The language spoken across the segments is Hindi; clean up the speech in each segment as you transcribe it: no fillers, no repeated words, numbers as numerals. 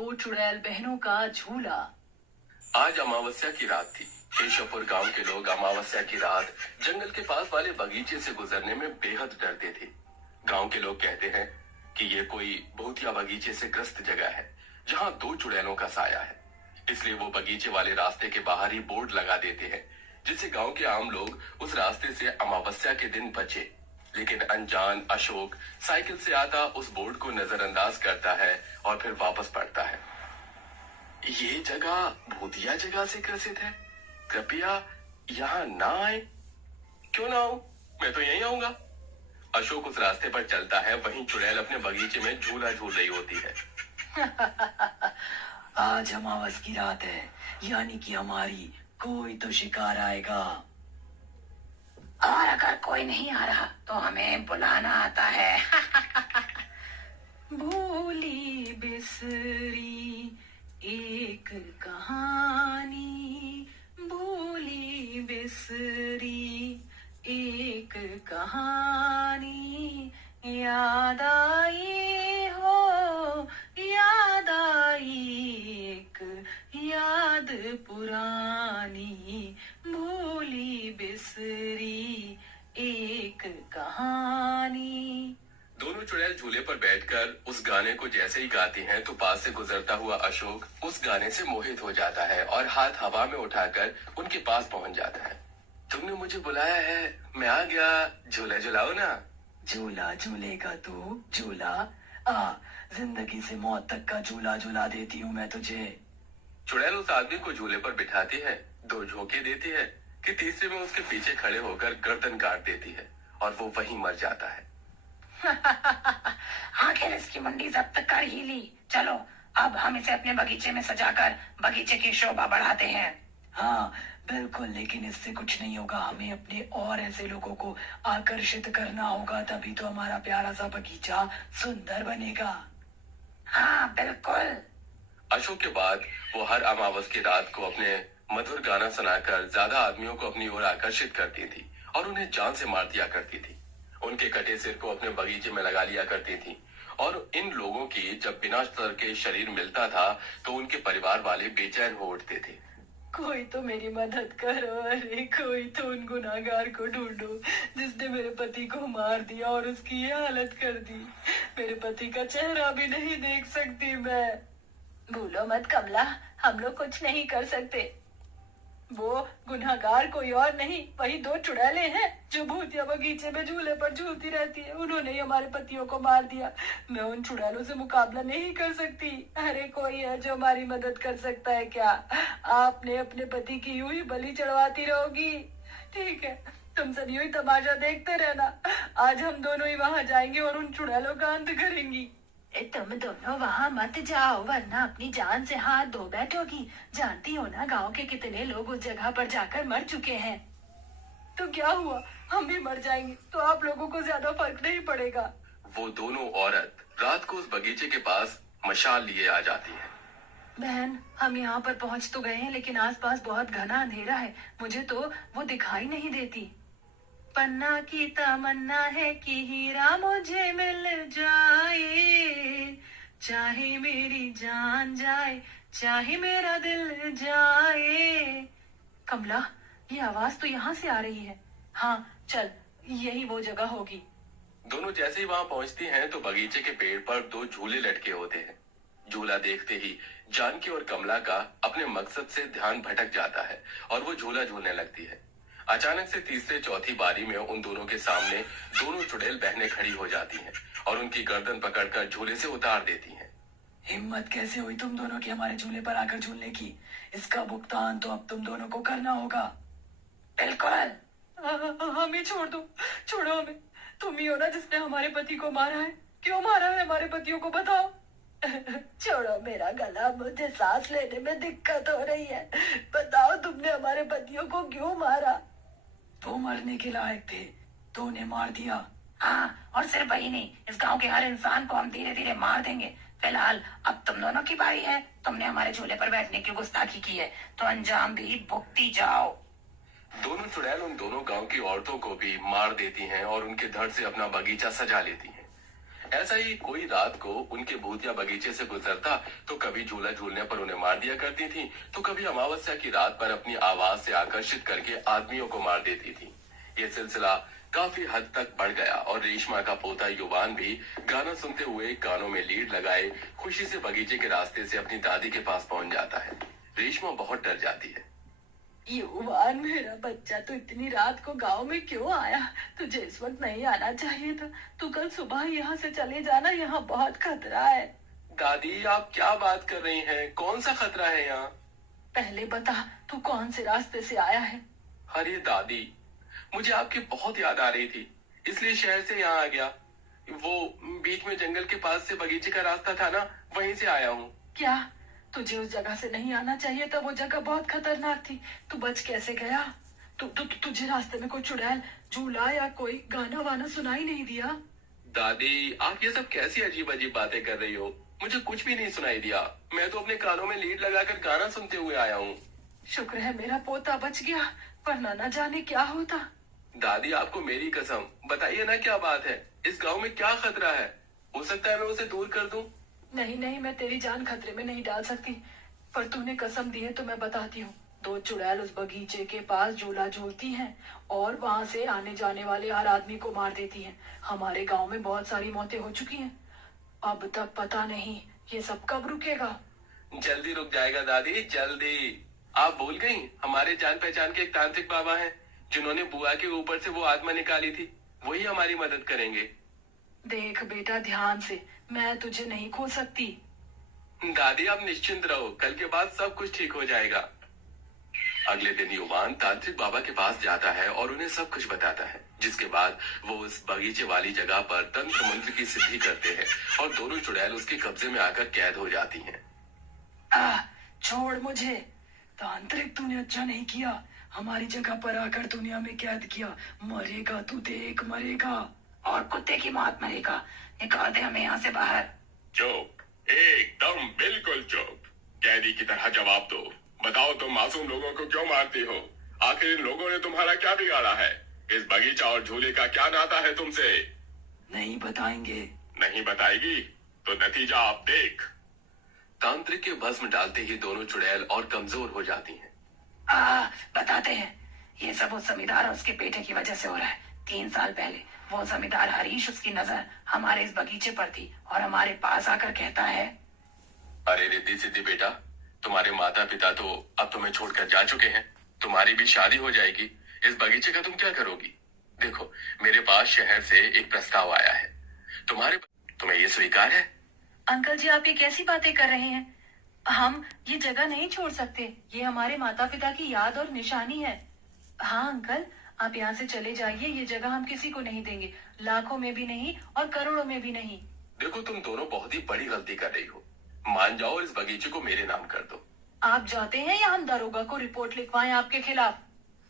दो चुड़ैल बहनों का झूला। आज अमावस्या की रात थी। केशवपुर गांव के लोग अमावस्या की रात जंगल के पास वाले बगीचे से गुजरने में बेहद डरते थे। गांव के लोग कहते हैं कि ये कोई भूतिया बगीचे से ग्रस्त जगह है जहां दो चुड़ैलों का साया है। इसलिए वो बगीचे वाले रास्ते के बाहर ही बोर्ड लगा देते हैं जिससे गांव के आम लोग उस रास्ते से अमावस्या के दिन बचे। लेकिन अनजान अशोक साइकिल से आता उस बोर्ड को नजरअंदाज करता है और फिर वापस पड़ता है। ये जगह भूतिया जगह से ग्रसित है, कृपया यहाँ ना आए। क्यों ना आऊं, मैं तो यहीं आऊंगा। अशोक उस रास्ते पर चलता है। वहीं चुड़ैल अपने बगीचे में झूला झूल रही होती है। आज अमावस की रात है, यानी कि हमारी कोई तो शिकार आएगा। और अगर कोई नहीं आ रहा तो हमें बुलाना आता है। भूली बिसरी एक कहानी, भूली बिसरी एक कहानी, याद आई हो, याद आई एक याद पुरानी, भूली बिसरी एक कहानी। दोनों चुड़ैल झूले पर बैठकर उस गाने को जैसे ही गाती हैं तो पास से गुजरता हुआ अशोक उस गाने से मोहित हो जाता है और हाथ हवा में उठाकर उनके पास पहुंच जाता है। तुमने मुझे बुलाया है, मैं आ गया, झूला झुलाओ ना। झूला झूलेगा तू झूला? जिंदगी से मौत तक का झूला झूला देती हूँ मैं तुझे। चुड़ैल उस आदमी को झूले पर बिठाती है, दो झोंके देती है कि तीसरे में उसके पीछे खड़े होकर गर्दन काट देती है और वो वहीं मर जाता है। आखिर इसकी मुंडी जब्त कर ही ली। चलो अब हम इसे अपने बगीचे में सजाकर बगीचे की शोभा बढ़ाते हैं। हाँ बिल्कुल, लेकिन इससे कुछ नहीं होगा। हमें अपने और ऐसे लोगों को आकर्षित करना होगा, तभी तो हमारा प्यारा सा बगीचा सुंदर बनेगा। हाँ बिल्कुल। अशोक के बाद वो हर अमावस की रात को अपने मधुर गाना सुनाकर ज्यादा आदमियों को अपनी ओर आकर्षित करती थी और उन्हें जान से मार दिया करती थी। उनके कटे सिर को अपने बगीचे में लगा लिया करती थी और इन लोगों की जब बिना स्तर के शरीर मिलता था तो उनके परिवार वाले बेचैन हो उठते थे। कोई तो मेरी मदद करो, अरे कोई तो उन गुनाहगार को ढूंढो जिसने मेरे पति को मार दिया और उसकी ये हालत कर दी। मेरे पति का चेहरा भी नहीं देख सकती मैं। भूलो मत कमला, हम लोग कुछ नहीं कर सकते। वो गुनाहगार कोई और नहीं, वही दो चुड़ैलें हैं जो भूतिया बगीचे में झूले पर झूलती रहती है। उन्होंने ही हमारे पतियों को मार दिया। मैं उन चुड़ैलों से मुकाबला नहीं कर सकती। अरे कोई है जो हमारी मदद कर सकता है क्या? आपने अपने पति की यूं ही बलि चढ़वाती रहोगी? ठीक है, तुम सब यूं ही तमाशा देखते रहना। आज हम दोनों ही वहां जाएंगे और उन चुड़ैलों का अंत करेंगी। तुम दोनों वहां मत जाओ वरना अपनी जान से हाथ धो बैठोगी। जानती हो ना गांव के कितने लोग उस जगह पर जाकर मर चुके हैं। तो क्या हुआ, हम भी मर जाएंगे तो आप लोगों को ज्यादा फर्क नहीं पड़ेगा। वो दोनों औरत रात को उस बगीचे के पास मशाल लिए आ जाती है। बहन, हम यहाँ पर पहुँच तो गए हैं लेकिन आसपास बहुत घना अंधेरा है। मुझे तो वो दिखाई नहीं देती। पन्ना की तमन्ना है कि हीरा मुझे मिल जाए, चाहे मेरी जान जाए, चाहे मेरा दिल जाए। कमला, ये आवाज तो यहाँ से आ रही है। हाँ चल, यही वो जगह होगी। दोनों जैसे ही वहां पहुंचती हैं तो बगीचे के पेड़ पर दो झूले लटके होते हैं। झूला देखते ही जानकी और कमला का अपने मकसद से ध्यान भटक जाता है और वो झूला झूलने लगती है। अचानक से तीसरे चौथी बारी में उन दोनों के सामने दोनों चुड़ैल बहनें खड़ी हो जाती हैं और उनकी गर्दन पकड़कर झूले से उतार देती हैं। हिम्मत कैसे हुई तुम दोनों की हमारे झूले पर आकर झूलने की? इसका भुगतान तो अब तुम दोनों को करना होगा। बिल्कुल। हमें छोड़ दो, छोड़ो हमें। तुम ही हो ना जिसने हमारे पति को मारा है। क्यों मारा है हमारे पतियों को, बताओ। छोड़ो मेरा गला, मुझे सांस लेने में दिक्कत हो रही है। बताओ तुमने हमारे पतियों को क्यों मारा? वो मरने के लायक थे तो उन्हें मार दिया। हाँ, और सिर्फ वही नहीं, इस गांव के हर इंसान को हम धीरे धीरे मार देंगे। फिलहाल अब तुम दोनों की बारी है। तुमने हमारे झूले पर बैठने की गुस्ताखी की है तो अंजाम भी भुगती जाओ। दोनों चुड़ैल उन दोनों गांव की औरतों को भी मार देती हैं और उनके धड़ से अपना बगीचा सजा लेती हैं। ऐसा ही कोई रात को उनके भूतिया बगीचे से गुजरता तो कभी झूला झूलने पर उन्हें मार दिया करती थी, तो कभी अमावस्या की रात पर अपनी आवाज से आकर्षित करके आदमियों को मार देती थी। ये सिलसिला काफी हद तक बढ़ गया और रेशमा का पोता युवान भी गाना सुनते हुए कानों में लीड लगाए खुशी से बगीचे के रास्ते से अपनी दादी के पास पहुंच जाता है। रेशमा बहुत डर जाती है। युवान मेरा बच्चा, तो इतनी रात को गांव में क्यों आया? तुझे इस वक्त नहीं आना चाहिए था। तू कल सुबह यहाँ से चले जाना, यहाँ बहुत खतरा है। दादी, आप क्या बात कर रही हैं? कौन सा खतरा है यहाँ? पहले बता, तू कौन से रास्ते से आया है? अरे दादी, मुझे आपकी बहुत याद आ रही थी, इसलिए शहर से यहाँ आ गया। वो बीच में जंगल के पास से बगीचे का रास्ता था ना, वहीं से आया हूँ। क्या तुझे उस जगह से नहीं आना चाहिए था? वो जगह बहुत खतरनाक थी। तू बच कैसे गया? तुझे रास्ते में कोई चुड़ैल, झूला या कोई गाना वाना सुनाई नहीं दिया? दादी, आप ये सब कैसी अजीब अजीब बातें कर रही हो? मुझे कुछ भी नहीं सुनाई दिया। मैं तो अपने कानों में लीड लगाकर गाना सुनते हुए आया हूँ। शुक्र है मेरा पोता बच गया, वरना न जाने क्या होता। दादी, आपको मेरी कसम, बताइए ना क्या बात है? इस गांव में क्या खतरा है? हो सकता है मैं उसे दूर कर दूं। नहीं नहीं, मैं तेरी जान खतरे में नहीं डाल सकती, पर तूने कसम दी है तो मैं बताती हूँ। 2 चुड़ैल उस बगीचे के पास झूला झूलती हैं और वहां से आने जाने वाले हर आदमी को मार देती हैं। हमारे गांव में बहुत सारी मौतें हो चुकी हैं। अब तक पता नहीं ये सब कब रुकेगा। जल्दी रुक जाएगा दादी, जल्दी। आप भूल गई, हमारे जान पहचान के एक तांत्रिक बाबा हैं, जिन्होंने बुआ के ऊपर से वो आत्मा निकाली थी। वही हमारी मदद करेंगे। देख बेटा, ध्यान से, मैं तुझे नहीं खो सकती। दादी, आप निश्चिंत रहो, कल के बाद सब कुछ ठीक हो जाएगा। अगले दिन युवान तांत्रिक बाबा के पास जाता है और उन्हें सब कुछ बताता है, जिसके बाद वो उस बगीचे वाली जगह पर तंत्र मंत्र की सिद्धि करते हैं और दोनों चुड़ैल उसके कब्जे में आकर कैद हो जाती हैं। छोड़ मुझे। तांत्रिक, तूने अच्छा नहीं किया, हमारी जगह पर आकर दुनिया में कैद किया। मरेगा तू, देख मरेगा। और कुत्ते की मौत मरेगा। निकाल दे हमें यहाँ से बाहर। चुप, एकदम बिल्कुल चुप। कैदी की तरह जवाब दो। बताओ, तुम मासूम लोगों को क्यों मारती हो? आखिर इन लोगों ने तुम्हारा क्या बिगाड़ा है? इस बगीचा और झूले का क्या नाता है तुमसे? नहीं बताएंगे। नहीं बताएगी तो नतीजा आप देख। तांत्रिक के भस्म डालते ही दोनों चुड़ैल और कमजोर हो जाती हैं। बताते हैं। ये सब उस जमींदार और उसके बेटे की वजह से हो रहा है। 3 साल पहले वो जमींदार हरीश, उसकी नजर हमारे इस बगीचे पर थी और हमारे पास आकर कहता है, अरे रिद्धि सिद्धि बेटा, तुम्हारे माता पिता तो अब तुम्हें छोड़कर जा चुके हैं। तुम्हारी भी शादी हो जाएगी। इस बगीचे का तुम क्या करोगी? देखो, मेरे पास शहर से एक प्रस्ताव आया है। तुम्हें ये स्वीकार है? अंकल जी, आप ये कैसी बातें कर रहे हैं? हम ये जगह नहीं छोड़ सकते। ये हमारे माता पिता की याद और निशानी है। हाँ अंकल, आप यहाँ से चले जाइए। ये जगह हम किसी को नहीं देंगे, लाखों में भी नहीं और करोड़ों में भी नहीं। देखो, तुम दोनों बहुत ही बड़ी गलती कर रही हो। मान जाओ, इस बगीचे को मेरे नाम कर दो। आप जाते हैं या हम दरोगा को रिपोर्ट लिखवाएं आपके खिलाफ?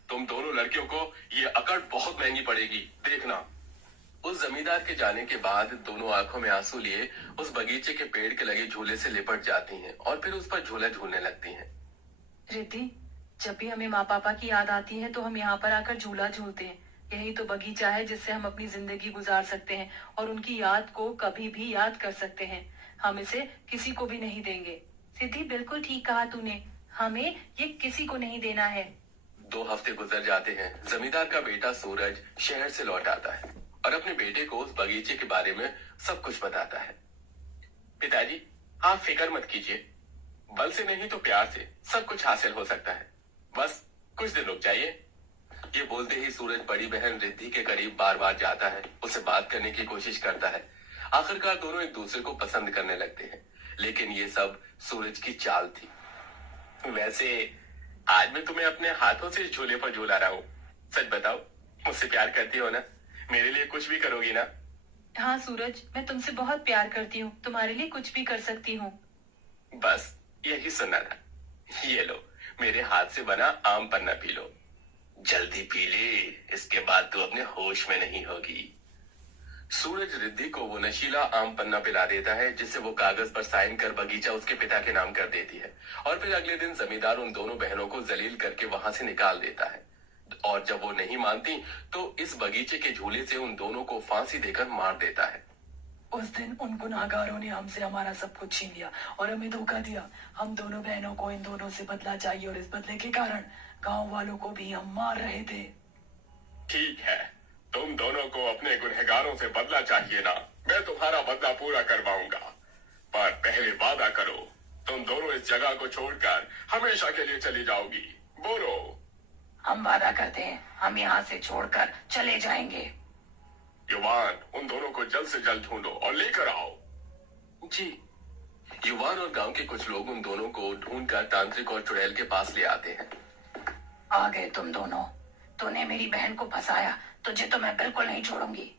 तुम दोनों लड़कियों को ये अकड़ बहुत महंगी पड़ेगी, देखना। उस जमींदार के जाने के बाद दोनों आंखों में आंसू लिए उस बगीचे के पेड़ के लगे झूले से लिपट जाती हैं और फिर उस पर झूला झूलने लगती हैं। रिद्धि, जब भी हमें माँ पापा की याद आती है तो हम यहाँ पर आकर झूला झूलते हैं। यही तो बगीचा है जिससे हम अपनी जिंदगी गुजार सकते हैं और उनकी याद को कभी भी याद कर सकते हैं। हम इसे किसी को भी नहीं देंगे। सिद्धि, बिल्कुल ठीक कहा तूने, हमें ये किसी को नहीं देना है। 2 हफ्ते गुजर जाते हैं। जमींदार का बेटा सूरज शहर से लौट आता है और अपने बेटे को उस बगीचे के बारे में सब कुछ बताता है। पिताजी, आप फिक्र मत कीजिए, बल से नहीं तो प्यार से सब कुछ हासिल हो सकता है। बस कुछ दिन रुक जाइए। ये बोलते ही सूरज बड़ी बहन रिद्धि के करीब बार बार जाता है, उससे बात करने की कोशिश करता है। आखिरकार दोनों एक दूसरे को पसंद करने लगते हैं, लेकिन ये सब सूरज की चाल थी। वैसे आज मैं तुम्हें अपने हाथों से इस झूले पर झूला रहा हूँ। सच बताओ, मुझसे प्यार करती हो ना? मेरे लिए कुछ भी करोगी ना? हाँ सूरज, मैं तुमसे बहुत प्यार करती हूँ, तुम्हारे लिए कुछ भी कर सकती हूँ। बस यही सुनना था। ये लो, मेरे हाथ से बना आम पन्ना पी लो। जल्दी पी ले, इसके बाद तू अपने होश में नहीं होगी। सूरज रिद्धि को वो नशीला आम पन्ना पिला देता है, जिससे वो कागज पर साइन कर बगीचा उसके पिता के नाम कर देती है और फिर अगले दिन जमींदार उन दोनों बहनों को जलील करके वहां से निकाल देता है। और जब वो नहीं मानती तो इस बगीचे के झूले से उन दोनों को फांसी देकर मार देता है। उस दिन उन गुनाहगारों ने हमसे हमारा सब कुछ छीन लिया और हमें धोखा दिया। हम दोनों बहनों को इन दोनों से बदला चाहिए और इस बदले के कारण गांव वालों को भी हम मार रहे थे। ठीक है, तुम दोनों को अपने गुनहगारों से बदला चाहिए ना। मैं तुम्हारा बदला पूरा करवाऊंगा, पर पहले वादा करो तुम दोनों इस जगह को छोड़कर हमेशा के लिए चली जाओगी। बोलो। हम वादा करते हैं, हम यहाँ से छोड़कर चले जाएंगे। युवान, उन दोनों को जल्द से जल्द ढूंढो और लेकर आओ। जी। युवान और गांव के कुछ लोग उन दोनों को ढूंढकर तांत्रिक और चुड़ैल के पास ले आते हैं। आ गए तुम दोनों। तूने मेरी बहन को फंसाया, तुझे तो मैं बिल्कुल नहीं छोड़ूंगी।